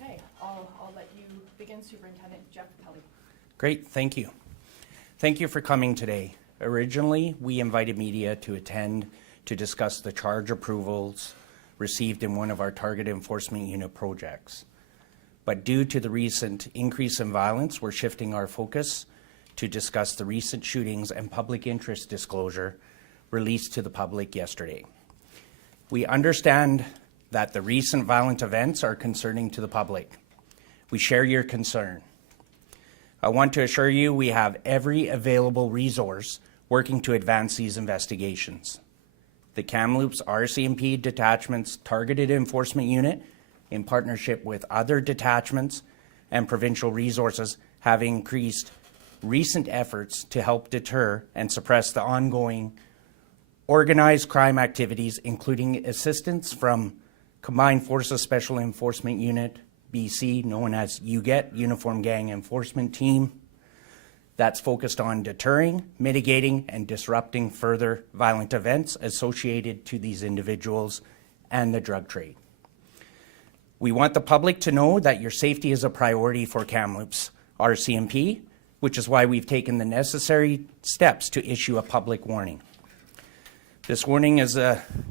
Okay, I'll let you begin, Superintendent Jeff Pelley. Great, thank you. Thank you for coming today. Originally, we invited media to attend to discuss the charge approvals received in one of our target enforcement unit projects. But due to the recent increase in violence, we're shifting our focus to discuss the recent shootings and public interest disclosure released to the public yesterday. We understand that the recent violent events are concerning to the public. We share your concern. I want to assure you we have every available resource working to advance these investigations. The Kamloops RCMP Detachment's Targeted Enforcement Unit, in partnership with other detachments and provincial resources, have increased recent efforts to help deter and suppress the ongoing organized crime activities, including assistance from Combined Forces Special Enforcement Unit, BC, known as UGET, Uniform Gang Enforcement Team, that's focused on deterring, mitigating, and disrupting further violent events associated to these individuals and the drug trade. We want the public to know that your safety is a priority for Kamloops RCMP, which is why we've taken the necessary steps to issue a public warning. This warning is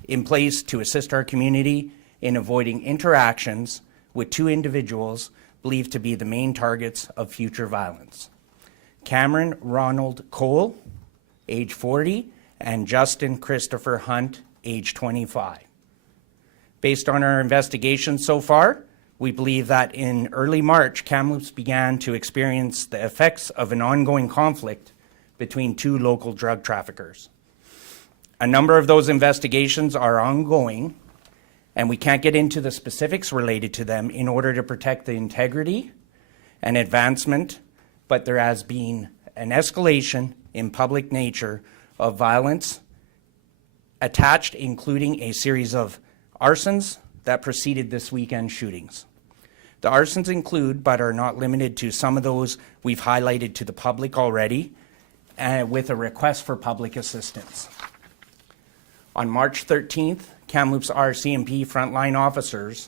in place to assist our community in avoiding interactions with two individuals believed to be the main targets of future violence. Cameron Ronald Cole, age 40, and Justin Christopher Hunt, age 25. Based on our investigation so far, we believe that in early March, Kamloops began to experience the effects of an ongoing conflict between two local drug traffickers. A number of those investigations are ongoing, and we can't get into the specifics related to them in order to protect the integrity and advancement, but there has been an escalation in public nature of violence attached, including a series of arsons that preceded this weekend's shootings. The arsons include, but are not limited to, some of those we've highlighted to the public already, with a request for public assistance. On March 13th, Kamloops RCMP frontline officers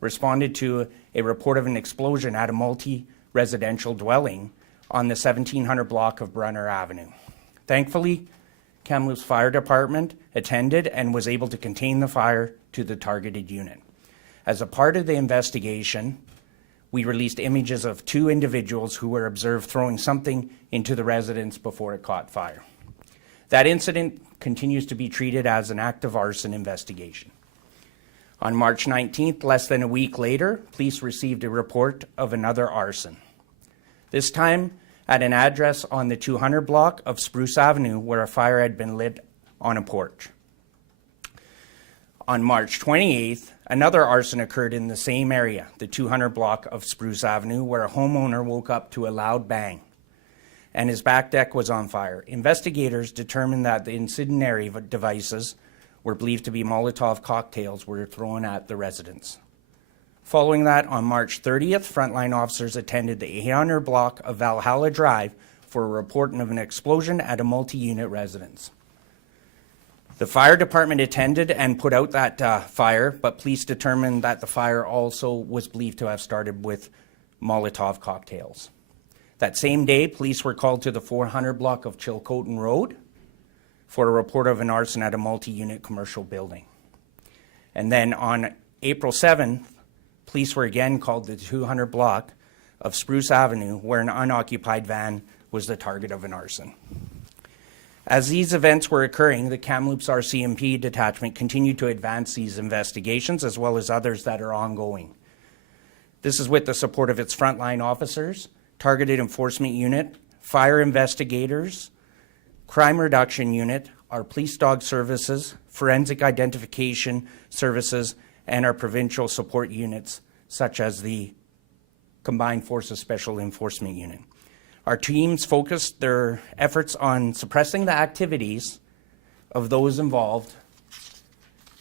responded to a report of an explosion at a multi-residential dwelling on the 1700 block of Brunner Avenue. Thankfully, Kamloops Fire Department attended and was able to contain the fire to the targeted unit. As a part of the investigation, we released images of two individuals who were observed throwing something into the residence before it caught fire. That incident continues to be treated as an active arson investigation. On March 19th, less than a week later, police received a report of another arson. This time at an address on the 200 block of Spruce Avenue where a fire had been lit on a porch. On March 28th, another arson occurred in the same area, the 200 block of Spruce Avenue, where a homeowner woke up to a loud bang and his back deck was on fire. Investigators determined that the incendiary devices were believed to be Molotov cocktails were thrown at the residence. Following that, on March 30th, frontline officers attended the 800 block of Valhalla Drive for a report of an explosion at a multi-unit residence. The fire department attended and put out that fire, but police determined that the fire also was believed to have started with Molotov cocktails. That same day, police were called to the 400 block of Chilcotin Road for a report of an arson at a multi-unit commercial building. And then on April 7th, police were again called to the 200 block of Spruce Avenue, where an unoccupied van was the target of an arson. As these events were occurring, the Kamloops RCMP detachment continued to advance these investigations, as well as others that are ongoing. This is with the support of its frontline officers, Targeted Enforcement Unit, fire investigators, Crime Reduction Unit, our police dog services, forensic identification services, and our provincial support units, such as the Combined Forces Special Enforcement Unit. Our teams focused their efforts on suppressing the activities of those involved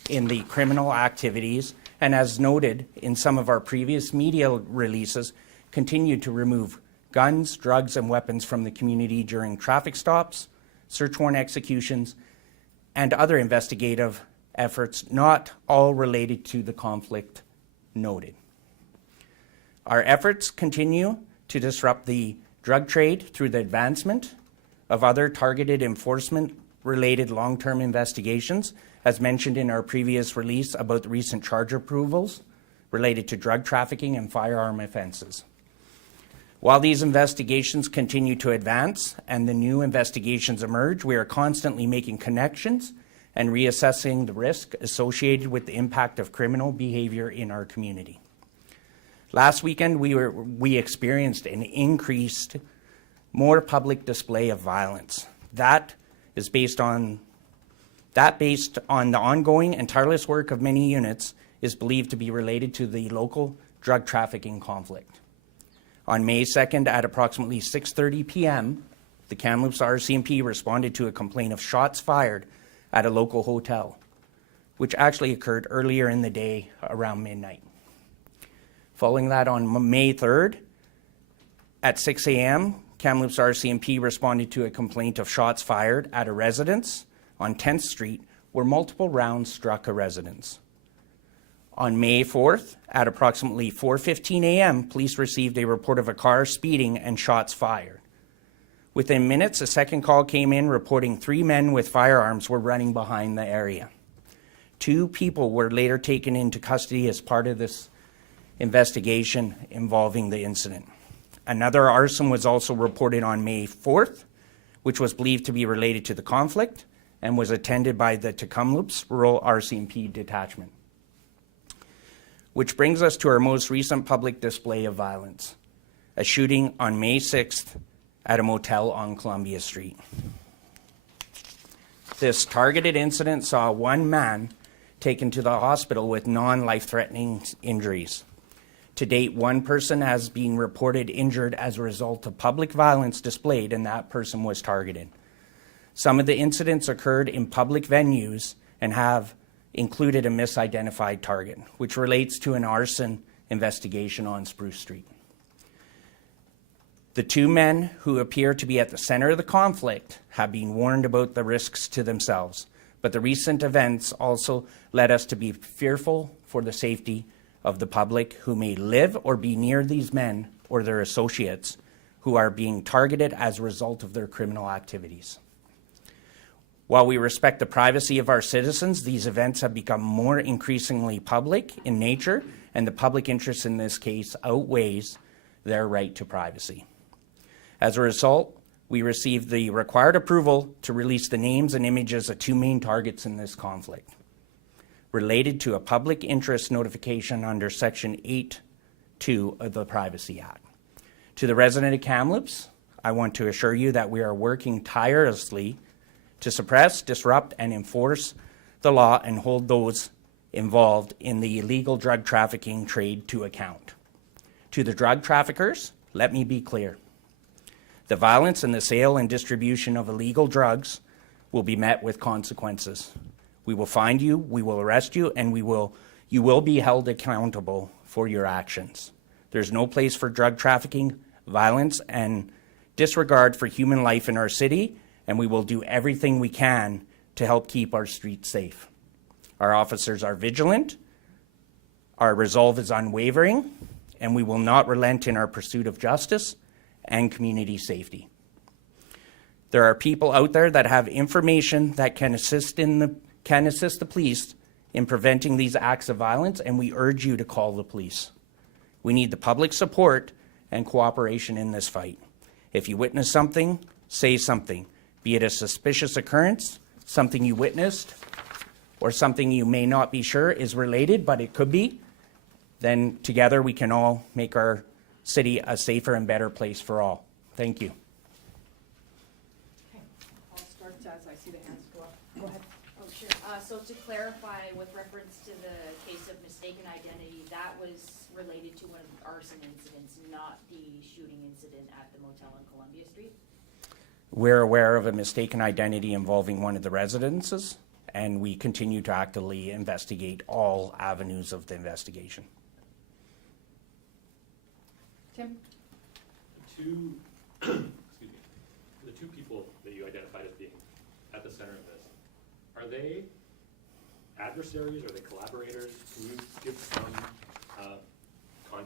in the criminal activities, and as noted in some of our previous media releases, continued to remove guns, drugs, and weapons from the community during traffic stops, search warrant executions, and other investigative efforts, not all related to the conflict noted. Our efforts continue to disrupt the drug trade through the advancement of other targeted enforcement-related long-term investigations, as mentioned in our previous release about the recent charge approvals related to drug trafficking and firearm offenses. While these investigations continue to advance and the new investigations emerge, we are constantly making connections and reassessing the risk associated with the impact of criminal behavior in our community. Last weekend, we experienced an increased, more public display of violence. That based on the ongoing and tireless work of many units is believed to be related to the local drug trafficking conflict. On May 2nd at approximately 6:30 p.m., the Kamloops RCMP responded to a complaint of shots fired at a local hotel, which actually occurred earlier in the day around midnight. Following that, on May 3rd at 6 a.m., Kamloops RCMP responded to a complaint of shots fired at a residence on 10th Street where multiple rounds struck a residence. On May 4th, at approximately 4:15 a.m., police received a report of a car speeding and shots fired. Within minutes, a second call came in reporting 3 men with firearms were running behind the area. 2 people were later taken into custody as part of this investigation involving the incident. Another arson was also reported on May 4th, which was believed to be related to the conflict and was attended by the Kamloops Rural RCMP detachment. Which brings us to our most recent public display of violence, a shooting on May 6th at a motel on Columbia Street. This targeted incident saw 1 man taken to the hospital with non-life-threatening injuries. To date, 1 person has been reported injured as a result of public violence displayed, and that person was targeted. Some of the incidents occurred in public venues and have included a misidentified target, which relates to an arson investigation on Spruce Street. The 2 men who appear to be at the center of the conflict have been warned about the risks to themselves, but the recent events also led us to be fearful for the safety of the public who may live or be near these men or their associates who are being targeted as a result of their criminal activities. While we respect the privacy of our citizens, these events have become more increasingly public in nature, and the public interest in this case outweighs their right to privacy. As a result, we received the required approval to release the names and images of 2 main targets in this conflict, related to a public interest notification under Section 8(2) of the Privacy Act. To the resident of Kamloops, I want to assure you that we are working tirelessly to suppress, disrupt, and enforce the law and hold those involved in the illegal drug trafficking trade to account. To the drug traffickers, let me be clear. The violence and the sale and distribution of illegal drugs will be met with consequences. We will find you, we will arrest you, and you will be held accountable for your actions. There's no place for drug trafficking, violence, and disregard for human life in our city, and we will do everything we can to help keep our streets safe. Our officers are vigilant, our resolve is unwavering, and we will not relent in our pursuit of justice and community safety. There are people out there that have information that can assist the police in preventing these acts of violence, and we urge you to call the police. We need the public support and cooperation in this fight. If you witness something, say something. Be it a suspicious occurrence, something you witnessed, or something you may not be sure is related, but it could be, then together we can all make our city a safer and better place for all. Thank you. Okay, I'll start as I see the hands go up. Go ahead. Oh, sure. So to clarify, with reference to the case of mistaken identity, that was related to one of the arson incidents, not the shooting incident at the motel on Columbia Street? We're aware of a mistaken identity involving one of the residences, and we continue to actively investigate all avenues of the investigation. Tim? Excuse me, the 2 people that you identified as being at the center of this, are they adversaries? Are they collaborators? Can you give some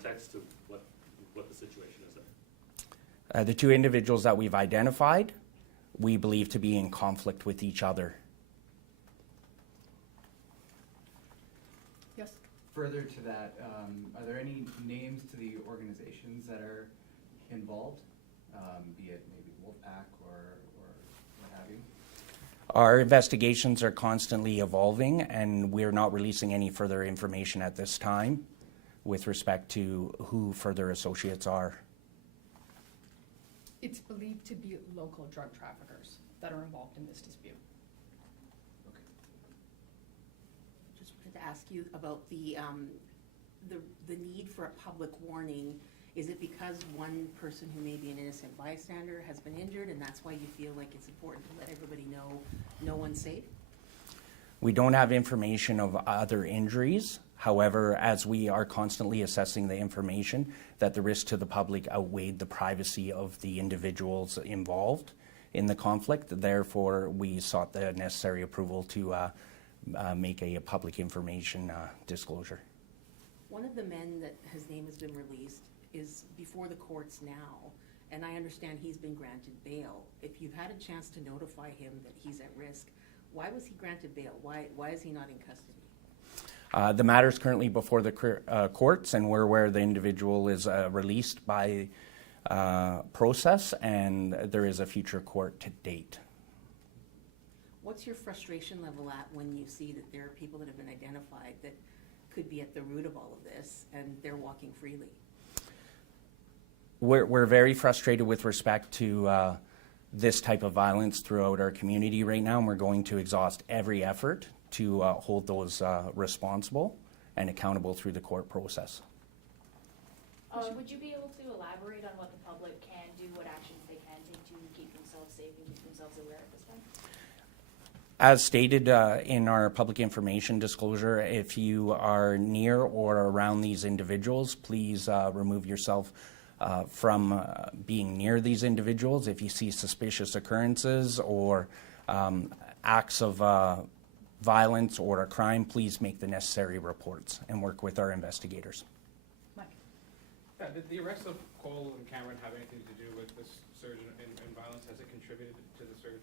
context to what the situation is there? The two individuals that we've identified, we believe to be in conflict with each other. Yes? Further to that, are there any names to the organizations that are involved, be it maybe Wolfpack or what have you? Our investigations are constantly evolving, and we're not releasing any further information at this time with respect to who further associates are. It's believed to be local drug traffickers that are involved in this dispute. Just wanted to ask you about the need for a public warning. Is it because one person who may be an innocent bystander has been injured, and that's why you feel like it's important to let everybody know no one's safe? We don't have information of other injuries. However, as we are constantly assessing the information, that the risk to the public outweighed the privacy of the individuals involved in the conflict. Therefore, we sought the necessary approval to make a public information disclosure. One of the men that his name has been released is before the courts now, and I understand he's been granted bail. If you've had a chance to notify him that he's at risk, why was he granted bail? Why is he not in custody? The matter is currently before the courts, and we're aware the individual is released by process, and there is a future court to date. What's your frustration level at when you see that there are people that have been identified that could be at the root of all of this, and they're walking freely? We're very frustrated with respect to this type of violence throughout our community right now, and we're going to exhaust every effort to hold those responsible and accountable through the court process. Would you be able to elaborate on what the public can do, what actions they can take to keep themselves safe and keep themselves aware at this time? As stated in our public information disclosure, if you are near or around these individuals, please remove yourself from being near these individuals. If you see suspicious occurrences or acts of violence or a crime, please make the necessary reports and work with our investigators. Mike? Yeah, did the arrest of Cole and Cameron have anything to do with this surge in violence? Has it contributed to the surge?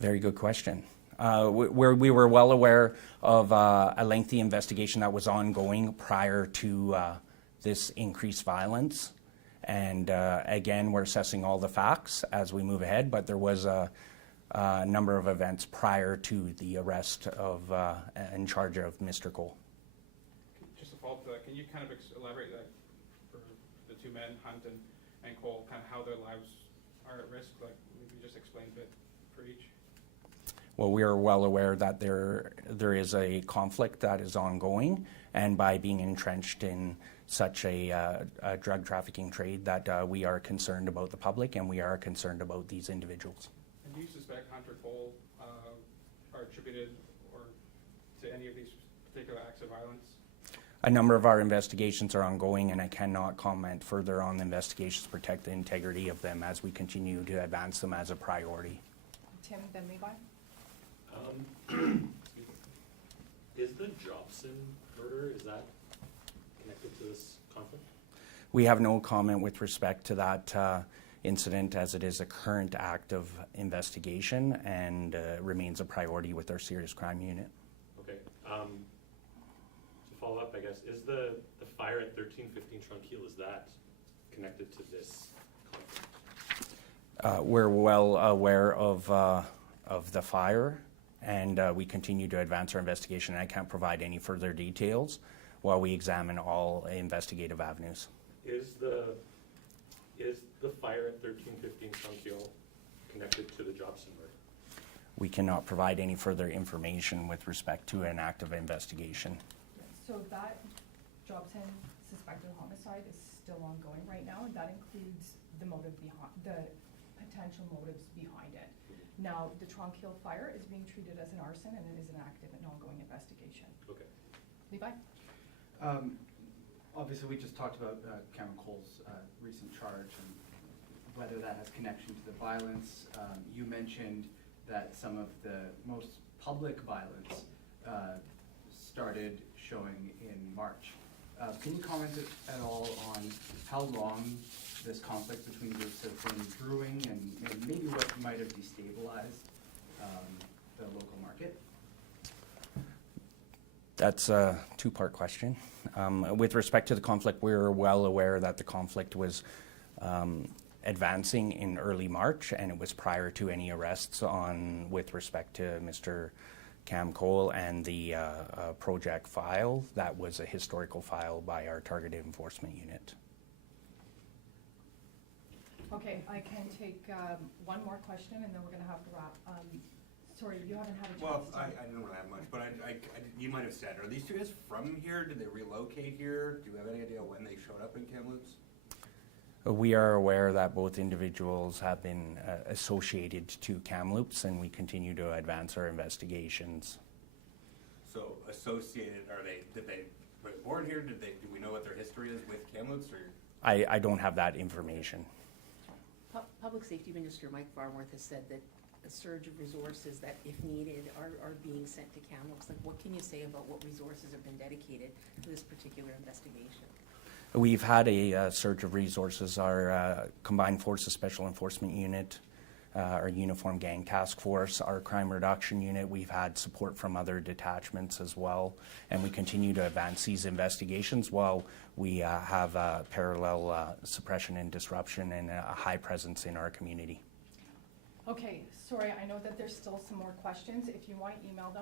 Very good question. We were well aware of a lengthy investigation that was ongoing prior to this increased violence. And again, we're assessing all the facts as we move ahead, but there was a number of events prior to the arrest of in charge of Mr. Cole. Just a follow-up to that, can you kind of elaborate that for the two men, Hunt and Cole, kind of how their lives are at risk? Like, maybe just explain a bit for each. Well, we are well aware that there is a conflict that is ongoing, and by being entrenched in such a drug trafficking trade, that we are concerned about the public and we are concerned about these individuals. And do you suspect Hunt or Cole are attributed or to any of these particular acts of violence? A number of our investigations are ongoing, and I cannot comment further on the investigations to protect the integrity of them as we continue to advance them as a priority. Tim, then Levi? Is the Jobson murder, is that connected to this conflict? We have no comment with respect to that incident, as it is a current active investigation and remains a priority with our serious crime unit. Okay. To follow up, I guess, is the fire at 1315 Trunk-Hill, is that connected to this conflict? We're well aware of the fire, and we continue to advance our investigation. I can't provide any further details while we examine all investigative avenues. Is the fire at 1315 Trunk-Hill connected to the Jobson murder? We cannot provide any further information with respect to an active investigation. So that Jobson suspected homicide is still ongoing right now, and that includes the motive behind, the potential motives behind it. Now, the Trunk-Hill fire is being treated as an arson, and it is an active and ongoing investigation. Okay. Levi? Obviously, we just talked about Cameron Cole's recent charge and whether that has connection to the violence. You mentioned that some of the most public violence started showing in March. Can you comment at all on how long this conflict between groups has been brewing and maybe what might have destabilized the local market? That's a two-part question. With respect to the conflict, we're well aware that the conflict was advancing in early March, and it was prior to any arrests with respect to Mr. Cam Cole and the project file. That was a historical file by our targeted enforcement unit. Okay, I can take one more question and then we're gonna have to wrap. Sorry, you haven't had a chance to. Well, I didn't really have much, but you might have said, are these two guys from here? Did they relocate here? Do you have any idea when they showed up in Kamloops? We are aware that both individuals have been associated to Kamloops, and we continue to advance our investigations. So associated, did they were they born here? Do we know what their history is with Kamloops, or? I don't have that information. Public Safety Minister Mike Farnworth has said that a surge of resources that, if needed, are being sent to Kamloops. Like, what can you say about what resources have been dedicated to this particular investigation? We've had a surge of resources. Our Combined Forces Special Enforcement Unit, our Uniform Gang Task Force, our Crime Reduction Unit. We've had support from other detachments as well, and we continue to advance these investigations while we have parallel suppression and disruption and a high presence in our community. Okay, sorry, I know that there's still some more questions. If you want to email them,